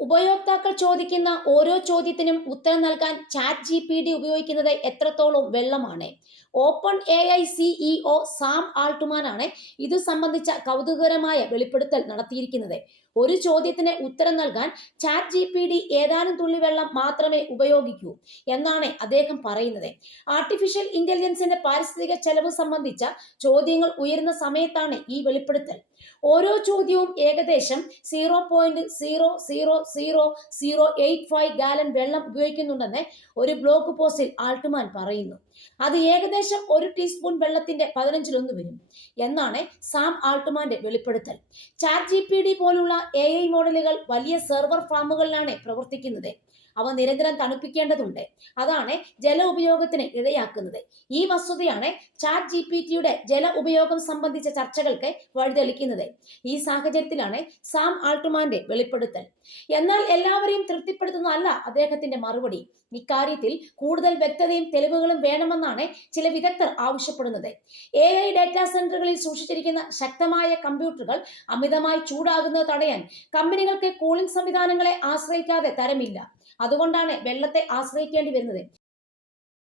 ഉപയോക്താക്കൾ ചോദിക്കുന്ന ഓരോ ചോദ്യത്തിനും ഉത്തരം നൽകാൻ ചാറ്റ് ജിപിടി ഉപയോഗിക്കുന്നത് എത്രത്തോളം വെള്ളമാണ്. ഓപ്പൺ എഐ സിഇഒ സാം ആൾട്ടുമാനാണ് ഇതു സംബന്ധിച്ച കൗതുകകരമായ വെളിപ്പെടുത്തൽ നടത്തിയിരിക്കുന്നത്. ഒരു ചോദ്യത്തിന് ഉത്തരം നൽകാൻ ചാറ്റ് ജിപിടി ഏതാനും തുള്ളി വെള്ളം മാത്രമേ ഉപയോഗിക്കൂ എന്നാണ് അദ്ദേഹം പറയുന്നത്. ആർട്ടിഫിഷ്യൽ ഇന്റലിജൻസിന്റെ പാരിസ്ഥിതിക ചെലവ് സംബന്ധിച്ച ചോദ്യങ്ങൾ ഉയരുന്ന സമയത്താണ് ഈ വെളിപ്പെടുത്തൽ. ഓരോ ചോദ്യവും ഏകദേശം 0.0000085 ഗാലൻ വെള്ളം ഉപയോഗിക്കുന്നുണ്ടെന്ന് ഒരു ബ്ലോഗ് പോസ്റ്റിൽ ആൾട്ടുമാൻ പറയുന്നു. അത് ഏകദേശം ഒരു ടീസ്പൂൺ വെള്ളത്തിന്റെ 15 വരും എന്നാണ് സാം ആൾട്ടുമാന്റെ വെളിപ്പെടുത്തൽ. ചാറ്റ് ജിപിടി പോലുള്ള എഐ മോഡലുകൾ വലിയ സെർവർ ഫാമുകളിലാണ് പ്രവർത്തിക്കുന്നത്. അവ നിരന്തരം തണുപ്പിക്കേണ്ടതുണ്ട്. അതാണ് ജല ഉപയോഗത്തിന് ഇടയാക്കുന്നത്. ഈ വസ്തുതയാണ് ചാറ്റ് ജിപിടിയുടെ ജല ഉപയോഗം സംബന്ധിച്ച ചർച്ചകൾക്ക് വഴിതെളിക്കുന്നത്. ഈ സാഹചര്യത്തിലാണ് സാം ആൾട്ടുമാന്റെ വെളിപ്പെടുത്തൽ. എന്നാൽ എല്ലാവരെയും തൃപ്തിപ്പെടുത്തുന്നതല്ല അദ്ദേഹത്തിന്റെ മറുപടി. ഇക്കാര്യത്തിൽ കൂടുതൽ വ്യക്തതയും തെളിവുകളും വേണമെന്നാണ് ചില വിദഗ്ധർ ആവശ്യപ്പെടുന്നത്. എഐ ഡാറ്റാ സെന്ററുകളിൽ സൂക്ഷിച്ചിരിക്കുന്ന ശക്തമായ കമ്പ്യൂട്ടറുകൾ അമിതമായി ചൂടാകുന്നത് തടയാൻ കമ്പനികൾക്ക് കൂളിംഗ് സംവിധാനങ്ങളെ ആശ്രയിക്കാതെ തരമില്ല. അതുകൊണ്ടാണ് വെള്ളത്തെ ആശ്രയിക്കേണ്ടി വരുന്നത്.